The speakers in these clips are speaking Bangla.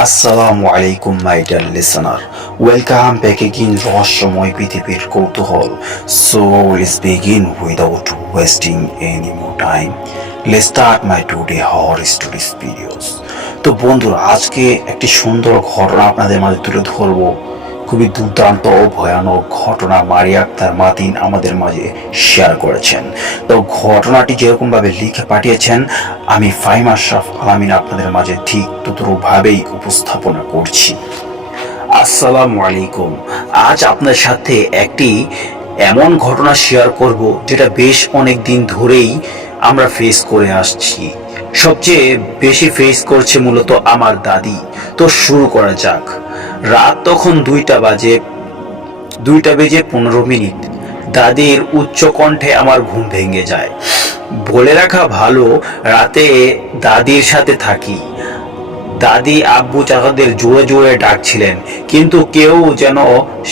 আসসালামু আলাইকুম my dear listener, welcome back again রহস্যময় পৃথিবীর কৌতূহল। So let's begin without wasting any more time. Let's start my today horror stories videos. তো বন্ধুরা, আজকে একটি সুন্দর ঘটনা আপনাদের মাঝে তুলে ধরবো। খুবই দুর্দান্ত ও ভয়ানক ঘটনা মারিয়া আক্তার মাতিন আমাদের মাঝে শেয়ার করেছেন। তো ঘটনাটি যেরকমভাবে লিখে পাঠিয়েছেন, আমি ফাহিম আশরাফ আলামিন আপনাদের মাঝে ঠিক ততভাবেই উপস্থাপনা করছি। আসসালামু আলাইকুম। আজ আপনার সাথে একটি এমন ঘটনা শেয়ার করব যেটা বেশ অনেক দিন ধরেই আমরা ফেস করে আসছি। সবচেয়ে বেশি ফেস করছে মূলত আমার দাদি। তো শুরু করা যাক। রাত তখন 2টা বেজে 15 মিনিট। দাদির উচ্চ কণ্ঠে আমার ঘুম ভেঙে যায়। বলে রাখা ভালো, রাতে দাদির সাথে থাকি। দাদি আব্বু চাচাদের জোরে জোরে ডাকছিলেন, কিন্তু কেউ যেন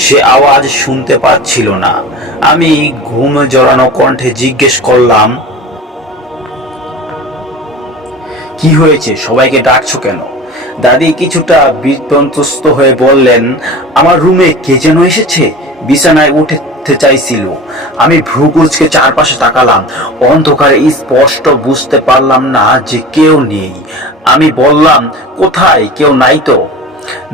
সে আওয়াজ শুনতে পাচ্ছিল না। আমি ঘুম জড়ানো কণ্ঠে জিজ্ঞেস করলাম, কি হয়েছে, সবাইকে ডাকছো কেন? দাদি কিছুটা বিধ্বস্ত হয়ে বললেন, আমার রুমে কে যেন এসেছে, বিছানায় উঠতে চাইছিল। আমি ভ্রু কুঁচকে চারপাশে তাকালাম। অন্ধকারে স্পষ্ট বুঝতে পারলাম না যে কেউ নেই। আমি বললাম, কোথায়? কেউ নাই তো?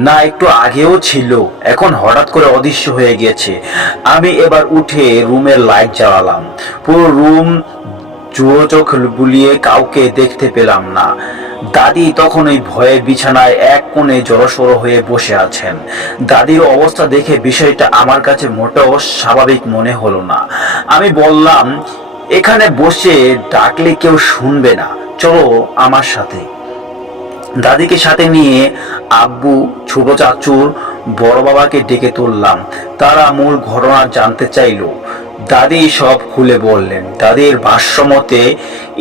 না, একটু আগেও ছিল, এখন হঠাৎ করে অদৃশ্য হয়ে গেছে। আমি এবার উঠে রুমের লাইট জ্বালালাম। পুরো রুম চোখ বুলিয়ে কাউকে দেখতে পেলাম না। দাদি তখন ওই ভয়ে বিছানায় এক কোণে জড়সড় হয়ে বসে আছেন। দাদির অবস্থা দেখে বিষয়টা আমার কাছে মোটেও স্বাভাবিক মনে হলো না। আমি বললাম, এখানে বসে ডাকলে কেউ শুনবে না, চলো আমার সাথে। দাদিকে সাথে নিয়ে আব্বু, ছোট চাচুর, বড় বাবাকে ডেকে তুললাম। তারা মূল ঘটনা জানতে চাইল। দাদি সব খুলে বললেন। দাদির ভাষ্যমতে,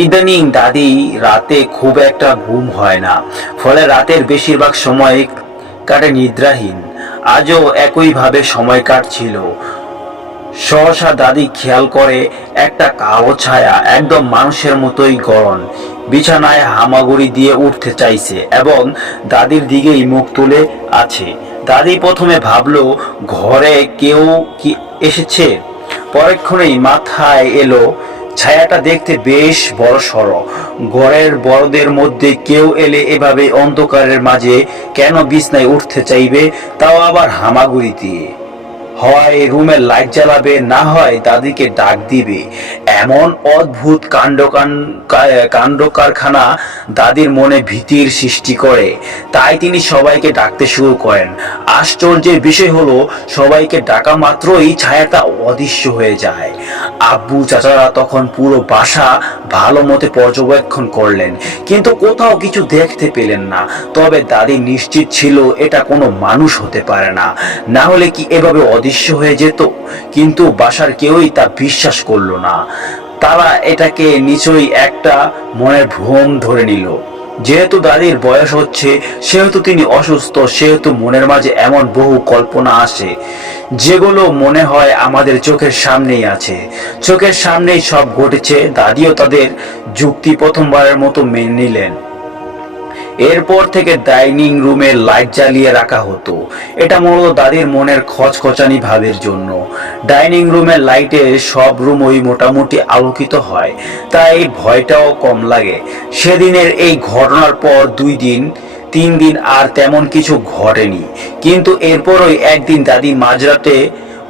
ইদানিং দাদি রাতে খুব একটা ঘুম হয় না, ফলে রাতের বেশিরভাগ সময় কাটে নিদ্রাহীন। আজও একইভাবে সময় কাটছিল। সহসা দাদি খেয়াল করে একটা কালো ছায়া একদম মানুষের মতোই গড়ন বিছানায় হামাগুড়ি দিয়ে উঠতে চাইছে এবং দাদির দিকেই মুখ তুলে আছে। দাদি প্রথমে ভাবলো ঘরে কেউ কি এসেছে। পরক্ষণেই মাথায় এলো ছায়াটা দেখতে বেশ বড়সড়। ঘরের বড়দের মধ্যে কেউ এলে এভাবে অন্ধকারের মাঝে কেন বিছনায় উঠতে চাইবে, তাও আবার হামাগুড়ি দিয়ে? হয় রুমের লাইট জ্বালাবে, না হয় দাদিকে ডাক দিবে। এমন অদ্ভুত কাণ্ড কারখানা দাদির মনে ভীতির সৃষ্টি করে। তাই তিনি সবাইকে ডাকতে শুরু করেন। আশ্চর্যের বিষয় হলো, সবাইকে ডাকা মাত্রই ছায়াটা অদৃশ্য হয়ে যায়। আব্বু চাচারা তখন পুরো বাসা ভালো মতে পর্যবেক্ষণ করলেন, কিন্তু কোথাও কিছু দেখতে পেলেন না। তবে দাদি নিশ্চিত ছিল এটা কোনো মানুষ হতে পারে না, না হলে কি এভাবে অদৃশ্য হয়ে যেত? কিন্তু বাসার কেউই তা বিশ্বাস করলো না। তারা এটাকে নিশ্চয়ই একটা মনের ভ্রম ধরে নিল। যেহেতু দাদির বয়স হচ্ছে, সেহেতু তিনি অসুস্থ, সেহেতু মনের মাঝে এমন বহু কল্পনা আসে যেগুলো মনে হয় আমাদের চোখের সামনেই আছে। চোখের সামনেই সব ঘটেছে। দাদিও তাদের যুক্তি প্রথমবারের মতো মেনে নিলেন। এরপর থেকে ডাইনিং রুমে লাইট জ্বালিয়ে রাখা হতো। এটা মূলত দাদির মনের খচখচানি ভাবের জন্য। ডাইনিং রুমের লাইটে সব রুমই মোটামুটি আলোকিত হয়, তাই ভয়টাও কম লাগে। সেদিনের এই ঘটনার পর 2 দিন 3 দিন আর তেমন কিছু ঘটেনি। কিন্তু এরপরই একদিন দাদি মাঝরাতে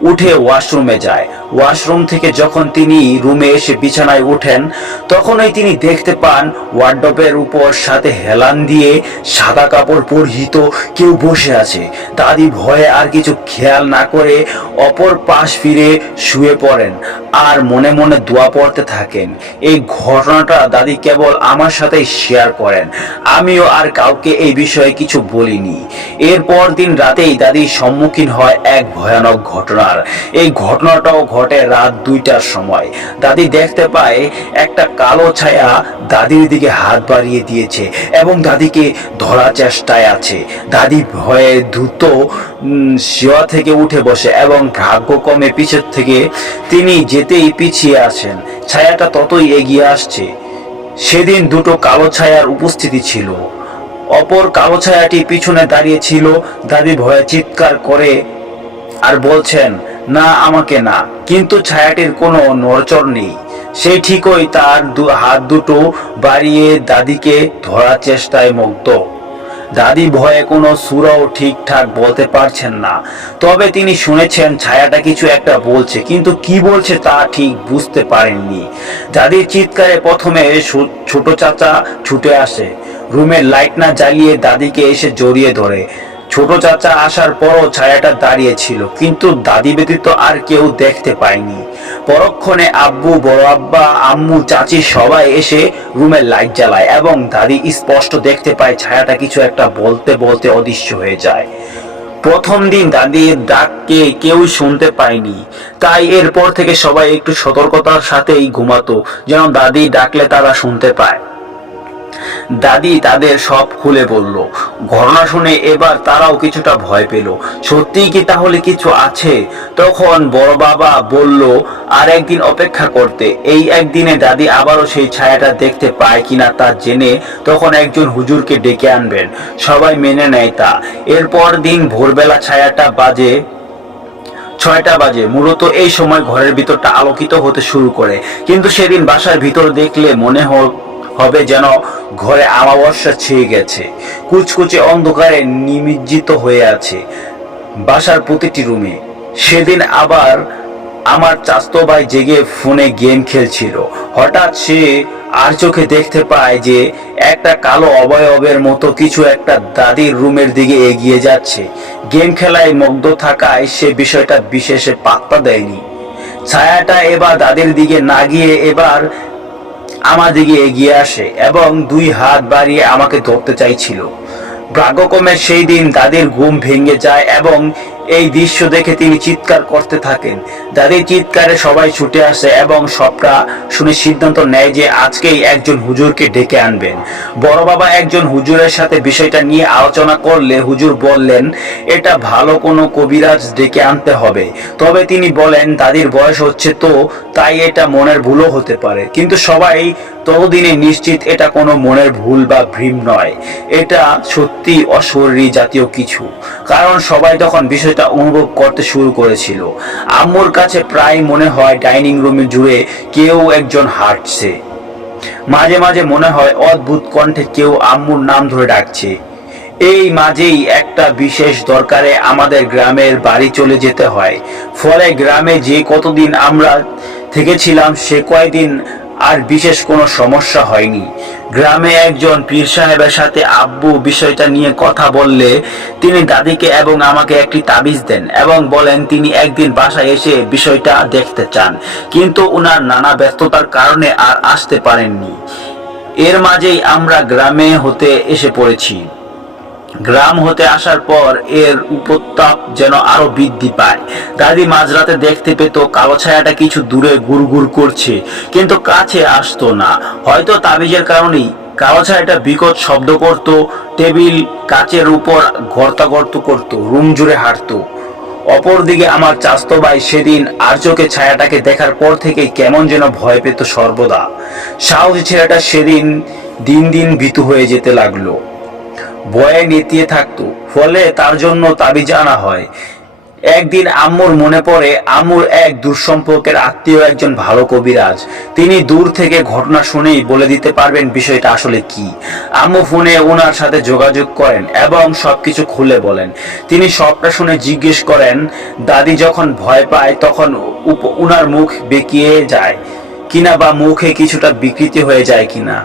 উঠে ওয়াশরুমে যায়। ওয়াশরুম থেকে যখন তিনি রুমে এসে বিছানায় ওঠেন, তখনই তিনি দেখতে পান ওয়ার্ডরোবের উপর সাথে হেলান দিয়ে সাদা কাপড় পরিহিত কেউ বসে আছে। দাদি ভয়ে আর কিছু খেয়াল না করে অপর পাশ ফিরে শুয়ে পড়েন আর মনে মনে দোয়া পড়তে থাকেন। এই ঘটনাটা দাদি কেবল আমার সাথেই শেয়ার করেন, আমিও আর কাউকে এই বিষয়ে কিছু বলিনি। এরপর দিন রাতেই দাদি সম্মুখীন হয় এক ভয়ানক ঘটনার। এই ঘটনাটাও ঘটে রাত 2টার সময়। দাদি দেখতে পায় একটা কালো ছায়া দাদির দিকে হাত বাড়িয়ে দিয়েছে এবং দাদিকে ধরার চেষ্টায় আছে। দাদি ভয়ে দ্রুত শোয়া থেকে উঠে বসে এবং ভাগ্যক্রমে পিছের থেকে তিনি যেতেই পিছিয়ে আসেন। ছায়াটা ততই এগিয়ে আসছে। সেদিন দুটো কালো ছায়ার উপস্থিতি ছিল। অপর কালো ছায়াটি পিছনে দাঁড়িয়ে ছিল। দাদি ভয়ে চিৎকার করে আর বলছেন, না, আমাকে না। কিন্তু ছায়াটির কোনো নড়চড় নেই। সেই ঠিকই তার হাত দুটো বাড়িয়ে দাদিকে ধরার চেষ্টায় মগ্ন। দাদি ভয়ে কোনো সুরাও ঠিকঠাক বলতে পারছেন না, তবে তিনি শুনেছেন ছায়াটা কিছু একটা বলছে, কিন্তু কি বলছে তা ঠিক বুঝতে পারেননি। দাদির চিৎকারে প্রথমে ছোট চাচা ছুটে আসে, রুমের লাইট না জ্বালিয়ে দাদিকে এসে জড়িয়ে ধরে। ছোট চাচা আসার পরও ছায়াটা দাঁড়িয়ে ছিল, কিন্তু দাদি ব্যতীত আর কেউ দেখতে পায়নি। পরক্ষণে আব্বু, বড় আব্বা, আম্মু, চাচি সবাই এসে রুমের লাইট জ্বালায় এবং দাদি স্পষ্ট দেখতে পায় ছায়াটা কিছু একটা বলতে বলতে অদৃশ্য হয়ে যায়। প্রথম দিন দাদির ডাককে কেউ শুনতে পায়নি, তাই এরপর থেকে সবাই একটু সতর্কতার সাথেই ঘুমাতো, যেন দাদি ডাকলে তারা শুনতে পায়। দাদি তাদের সব খুলে বলল। ঘটনা শুনে এবার তারাও কিছুটা ভয় পেল। সত্যিই কি তাহলে কিছু আছে? তখন বড় বাবা বলল আর একদিন অপেক্ষা করতে। এই একদিনে দাদি আবারও সেই ছায়াটা দেখতে পায় কিনা তা জেনে তখন একজন হুজুরকে ডেকে আনবেন। সবাই মেনে নেয় তা। এরপর দিন ভোরবেলা ছায়াটা বাজে 6টা বাজে। মূলত এই সময় ঘরের ভিতরটা আলোকিত হতে শুরু করে, কিন্তু সেদিন বাসার ভিতর দেখলে মনে হবে যেন ঘরে আমাবস্যা ছেয়ে গেছে। কুচকুচে অন্ধকারে নিমজ্জিত হয়ে আছে বাসার প্রতিটি রুমে। সেদিন আবার আমার চাচতো ভাই জেগে ফোনে গেম খেলছিল। হঠাৎ সে আর চোখে দেখতে পায় যে একটা কালো অবয়বের মতো কিছু একটা দাদির রুমের দিকে এগিয়ে যাচ্ছে। গেম খেলায় মগ্ন থাকায় সে বিষয়টা বিশেষে পাত্তা দেয়নি। ছায়াটা এবার দাদির দিকে না গিয়ে এবার আমার দিকে এগিয়ে আসে এবং 2 হাত বাড়িয়ে আমাকে ধরতে চাইছিল। ভাগ্যক্রমে সেই দিন দাদির ঘুম ভেঙে যায় এবং এই দৃশ্য দেখে তিনি চিৎকার করতে থাকেন। দাদির চিৎকারে সবাই ছুটে আসে এবং সবটা শুনে সিদ্ধান্ত নেয় যে আজকেই একজন হুজুরকে ডেকে আনবেন। বড় বাবা একজন হুজুরের সাথে বিষয়টা নিয়ে আলোচনা করলে হুজুর বললেন এটা ভালো কোনো কবিরাজ ডেকে আনতে হবে। তবে তিনি বলেন দাদির বয়স হচ্ছে তো, তাই এটা মনের ভুলও হতে পারে। কিন্তু সবাই ততদিনে নিশ্চিত এটা কোনো মনের ভুল বা ভ্রম নয়, এটা সত্যি অশরীরী জাতীয় কিছু। কারণ সবাই তখন বিষয়টা অনুভব করতে শুরু করেছিল। আম্মুর কাছে প্রায় মনে হয় ডাইনিং রুমে জুড়ে কেউ একজন হাঁটছে। মাঝে মাঝে মনে হয় অদ্ভুত কণ্ঠে কেউ আম্মুর নাম ধরে ডাকছে। এই মাঝেই একটা বিশেষ দরকারে আমাদের গ্রামের বাড়ি চলে যেতে হয়। ফলে গ্রামে যে কতদিন আমরা থেকেছিলাম সে কয়দিন আর বিশেষ কোনো সমস্যা হয়নি। গ্রামে একজন পীর সাহেবের সাথে আব্বু বিষয়টা নিয়ে কথা বললে তিনি দাদিকে এবং আমাকে একটি তাবিজ দেন এবং বলেন তিনি একদিন বাসায় এসে বিষয়টা দেখতে চান, কিন্তু উনার নানা ব্যস্ততার কারণে আর আসতে পারেননি। এর মাঝেই আমরা গ্রামে হতে এসে পড়েছি। গ্রাম হতে আসার পর এর উপতাপ যেন আরো বৃদ্ধি পায়। দাদি মাঝরাতে দেখতে পেত কালো ছায়াটা কিছু দূরে গুড়গুড় করছে, কিন্তু কাছে আসতো না। হয়তো তাবিজের কারণেই কালো ছায়াটা বিকট শব্দ করত, টেবিল কাচের উপর গর্তাগর্ত করত, রুম জুড়ে হাঁটতো। অপরদিকে আমার চাচতো ভাই সেদিন আর চোখে ছায়াটাকে দেখার পর থেকেই কেমন যেন ভয় পেত সর্বদা। সাহসী ছেলেটা সেদিন দিন দিন ভীতু হয়ে যেতে লাগলো, ভয়ে নেতিয়ে থাকতো। ফলে তার জন্য তাবিজ আনা হয়। একদিন আম্মুর মনে পড়ে আম্মুর এক দূরসম্পর্কের আত্মীয় একজন ভালো কবিরাজ। তিনি দূর থেকে ঘটনা শুনেই বলে দিতে পারবেন বিষয়টা আসলে কি। আম্মু ফোনে ওনার সাথে যোগাযোগ করেন এবং সবকিছু খুলে বলেন। তিনি সবটা শুনে জিজ্ঞেস করেন দাদি যখন ভয় পায় তখন উনার মুখ বেঁকিয়ে যায় কিনা বা মুখে কিছুটা বিকৃতি হয়ে যায় কিনা।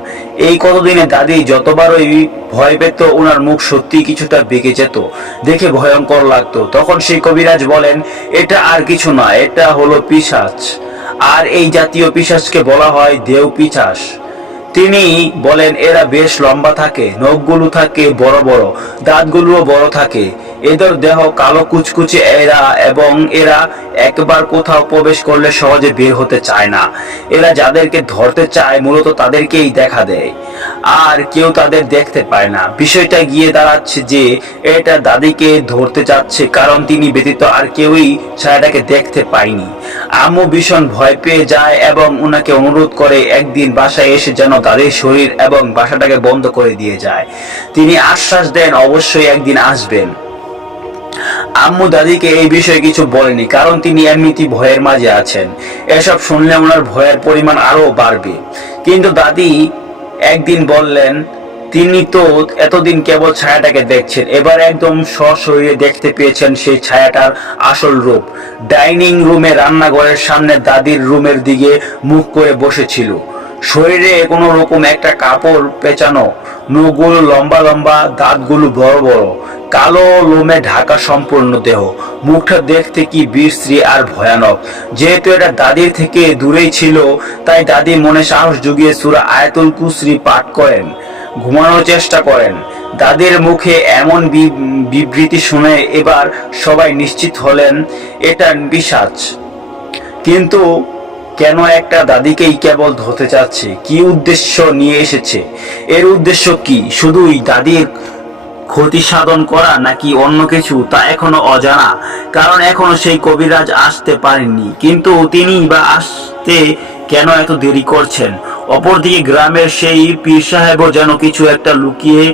এই কতদিনে দাদি যতবারই ভয় পেত ওনার মুখ সত্যি কিছুটা বেঁকে যেত, দেখে ভয়ঙ্কর লাগতো। তখন সেই কবিরাজ বলেন এটা আর কিছু নয়, এটা হলো পিশাচ, আর এই জাতীয় পিশাচকে বলা হয় দেও পিশাচ। তিনি বলেন এরা বেশ লম্বা থাকে, নখগুলো থাকে বড় বড়, দাঁতগুলোও বড় থাকে, এদের দেহ কালো কুচকুচে এবং এরা একবার কোথাও প্রবেশ করলে সহজে বের হতে চায় না। এরা যাদেরকে ধরতে চায় মূলত তাদেরকেই দেখা দেয়, আর কেউ তাদের দেখতে পায় না। বিষয়টা গিয়ে দাঁড়াচ্ছে যে এটা দাদিকে ধরতে চাচ্ছে, কারণ তিনি ব্যতীত আর কেউই ছায়াটাকে দেখতে পায়নি। আম্মু ভীষণ ভয় পেয়ে যায় এবং ওনাকে অনুরোধ করে একদিন বাসায় এসে যেন দাদির শরীর এবং বাসাটাকে বন্ধ করে দিয়ে যায়। তিনি আশ্বাস দেন অবশ্যই একদিন আসবেন। আম্মু দাদিকে এই বিষয়ে কিছু বলেনি, কারণ তিনি এমনিতেই ভয়ের মাঝে আছেন। এসব শুনলে ওনার ভয়ের পরিমাণ আরো বাড়বে। কিন্তু দাদি একদিন বললেন, তিনি তো এতদিন কেবল ছায়াটাকে দেখছেন, এবার একদম সশরীরে দেখতে পেয়েছেন সেই ছায়াটার আসল রূপ। ডাইনিং রুমে রান্নাঘরের সামনে দাদির রুমের দিকে মুখ করে বসেছিল। শরীরে কোনো রকম একটা কাপড় পেঁচানো, নখগুলো লম্বা লম্বা, দাঁতগুলো বড় বড়, কালো লোমে ঢাকা সম্পূর্ণ দেহ। মুখটা দেখতে কি বিশ্রী আর ভয়ানক। যেহেতু এটা দাদির থেকে দূরেই ছিল, তাই দাদি মনে সাহস জুগিয়ে সূরা আয়াতুল কুরসি পাঠ করেন, ঘুমানোর চেষ্টা করেন। দাদির মুখে এমন বিবৃতি শুনে এবার সবাই নিশ্চিত হলেন এটা পিশাচ। কিন্তু কেন একটা দাদিকেই কেবল ধরতে চাচ্ছে? কি উদ্দেশ্য নিয়ে এসেছে? এর উদ্দেশ্য কি? শুধুই দাদির ক্ষতি সাধন করা নাকি অন্য কিছু, তা এখনো অজানা, কারণ এখনো সেই কবিরাজ আসতে পারেননি। কিন্তু তিনি বা আসতে কেন এত দেরি করছেন? অপরদিকে গ্রামের সেই পীর সাহেবও যেন কিছু একটা লুকিয়ে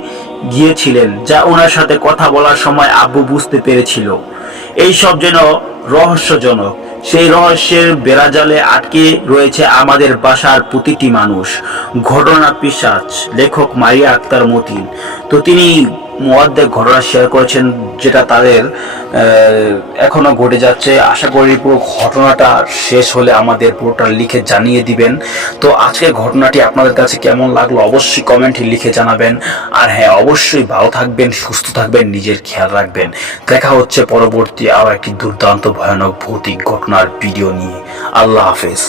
গিয়েছিলেন, যা ওনার সাথে কথা বলার সময় আব্বু বুঝতে পেরেছিল। এই সব যেন রহস্যজনক। সেই রহস্যের বেড়াজালে আটকে রয়েছে আমাদের বাসার প্রতিটি মানুষ। ঘটনা পিশাচ, লেখক মারিয়া আক্তার মতিন। তো তিনি অর্ধেক ঘটনা শেয়ার করেছেন, যেটা তাদের এখনো ঘটে যাচ্ছে। আশা করি পুরো ঘটনাটা শেষ হলে আমাদের পুরোটা লিখে জানিয়ে দিবেন। তো আজকের ঘটনাটি আপনাদের কাছে কেমন লাগলো অবশ্যই কমেন্টে লিখে জানাবেন। আর হ্যাঁ, অবশ্যই ভালো থাকবেন, সুস্থ থাকবেন, নিজের খেয়াল রাখবেন। দেখা হচ্ছে পরবর্তী আরো একটি দুর্দান্ত ভয়ানক ভৌতিক ঘটনার ভিডিও নিয়ে। আল্লাহ হাফেজ।